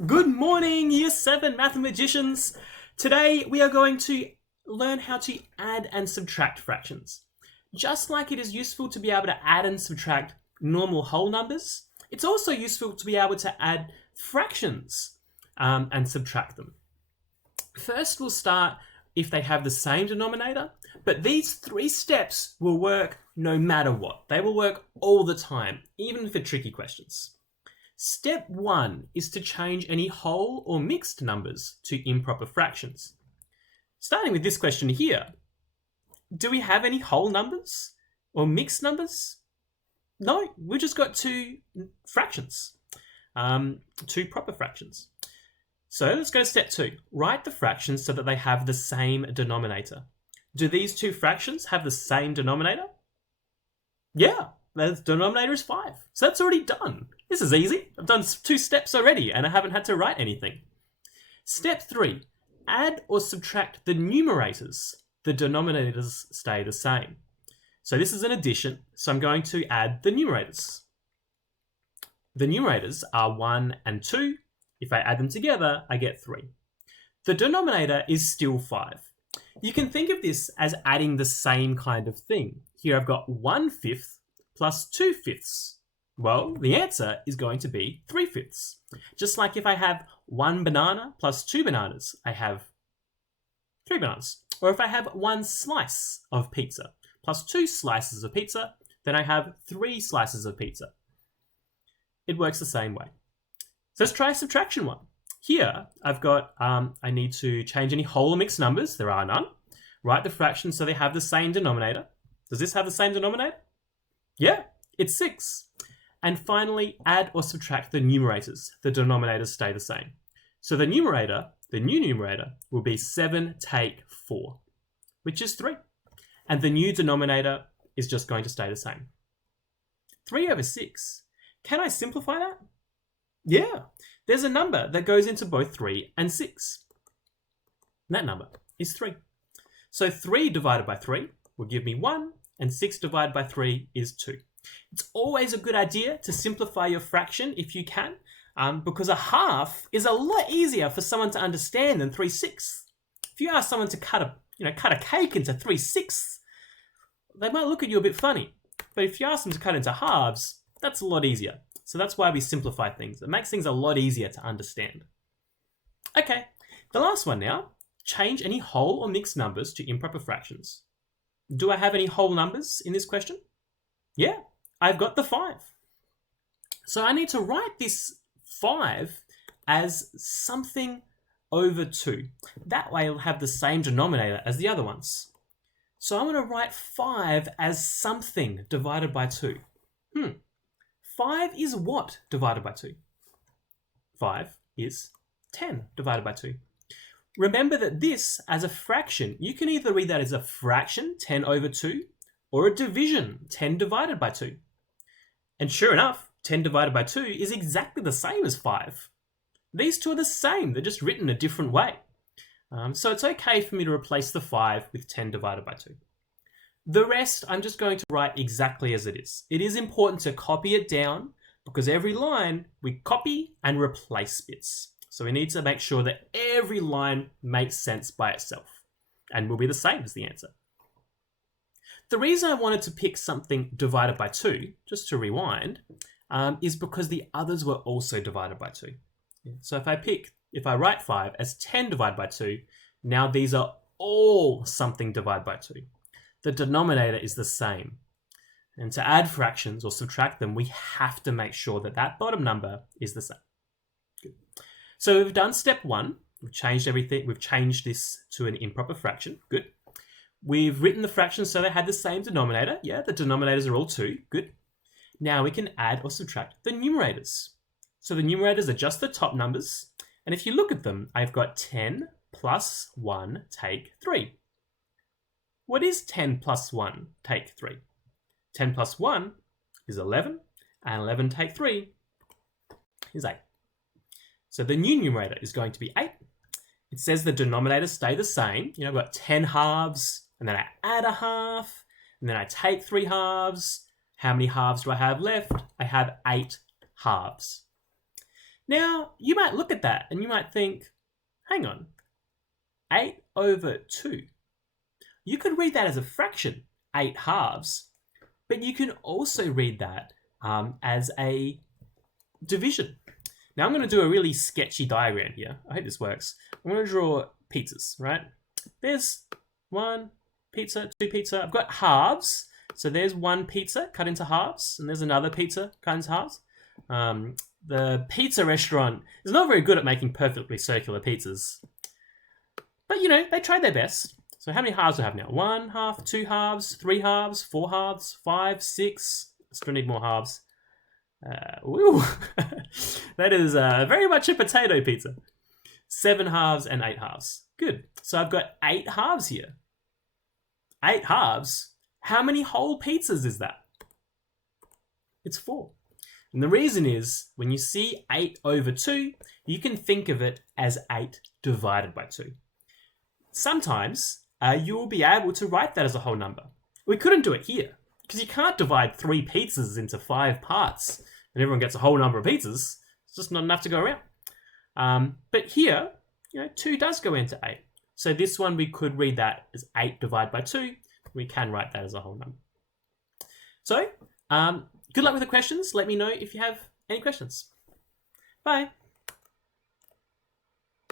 Good morning, Year 7 mathematicians! Today we are going to learn how to add and subtract fractions. Just like it is useful to be able to add and subtract normal whole numbers, it's also useful to be able to add fractions and subtract them. First, we'll start if they have the same denominator, but these three steps will work no matter what. They will work all the time, even for tricky questions. Step 1 is to change any whole or mixed numbers to improper fractions. Starting with this question here, do we have any whole numbers or mixed numbers? No, we've just got two fractions, two proper fractions. So let's go to step 2. Write the fractions so that they have the same denominator. Do these two fractions have the same denominator? Yeah, the denominator is 5. So that's already done. This is easy. I've done 2 steps already and I haven't had to write anything. Step 3. Add or subtract the numerators. The denominators stay the same. So this is an addition, so I'm going to add the numerators. The numerators are 1 and 2. If I add them together, I get 3. The denominator is still 5. You can think of this as adding the same kind of thing. Here I've got 1/5 plus 2/5. Well, the answer is going to be 3/5. Just like if I have 1 banana plus 2 bananas, I have 3 bananas. Or if I have 1 slice of pizza plus 2 slices of pizza, then I have 3 slices of pizza. It works the same way. So let's try subtraction 1. Here, I've got, I need to change any whole or mixed numbers. There are none. Write the fractions so they have the same denominator. Does this have the same denominator? Yeah, it's 6. And finally, add or subtract the numerators. The denominators stay the same. So the numerator, the new numerator, will be 7 take 4, which is 3. And the new denominator is just going to stay the same. 3/6. Can I simplify that? Yeah, there's a number that goes into both 3 and 6. That number is 3. So 3 divided by 3 will give me 1, and 6 divided by 3 is 2. It's always a good idea to simplify your fraction if you can, because a half is a lot easier for someone to understand than 3/6. If you ask someone to cut a cake into 3/6, they might look at you a bit funny. But if you ask them to cut into halves, that's a lot easier. So that's why we simplify things. It makes things a lot easier to understand. Okay, the last one now. Change any whole or mixed numbers to improper fractions. Do I have any whole numbers in this question? Yeah, I've got the 5. So I need to write this 5 as something over 2. That way it'll have the same denominator as the other ones. So I'm going to write 5 as something divided by 2. 5 is what divided by 2? 5 is 10 divided by 2. Remember that this, as a fraction, you can either read that as a fraction, 10 over 2, or a division, 10 divided by 2. And sure enough, 10 divided by 2 is exactly the same as 5. These two are the same, they're just written a different way. So it's okay for me to replace the 5 with 10 divided by 2. The rest, I'm just going to write exactly as it is. It is important to copy it down because every line we copy and replace bits. So we need to make sure that every line makes sense by itself and will be the same as the answer. The reason I wanted to pick something divided by 2, just to rewind, is because the others were also divided by 2. So if I write 5 as 10 divided by 2, now these are all something divided by 2. The denominator is the same. And to add fractions or subtract them, we have to make sure that that bottom number is the same. Good. So we've done step 1. We've changed everything. We've changed this to an improper fraction. Good. We've written the fractions so they had the same denominator. Yeah, the denominators are all 2. Good. Now we can add or subtract the numerators. So the numerators are just the top numbers. And if you look at them, I've got 10 plus 1 take 3. What is 10 plus 1 take 3? 10 plus 1 is 11, and 11 take 3 is 8. So the new numerator is going to be 8. It says the denominators stay the same. I've got 10 halves, and then I add a half, and then I take 3 halves. How many halves do I have left? I have 8 halves. Now, you might look at that and you might think, hang on, 8 over 2. You could read that as a fraction, 8 halves, but you can also read that as a division. Now I'm going to do a really sketchy diagram here. I hope this works. I'm going to draw pizzas, right? There's 1 pizza, 2 pizza. I've got halves. So there's 1 pizza cut into halves, and there's another pizza cut into halves. The pizza restaurant is not very good at making perfectly circular pizzas. But, you know, they tried their best. So how many halves do I have now? 1 half, 2 halves, 3 halves, 4 halves, 5, 6. Still need more halves. Ooh, that is very much a potato pizza. 7 halves and 8 halves. Good. So I've got 8 halves here. 8 halves? How many whole pizzas is that? It's 4. And the reason is, when you see 8 over 2, you can think of it as 8 divided by 2. Sometimes you will be able to write that as a whole number. We couldn't do it here, because you can't divide 3 pizzas into 5 parts and everyone gets a whole number of pizzas. It's just not enough to go around. But here, 2 does go into 8. So this one, we could read that as 8 divided by 2. We can write that as a whole number. So, good luck with the questions. Let me know if you have any questions. Bye.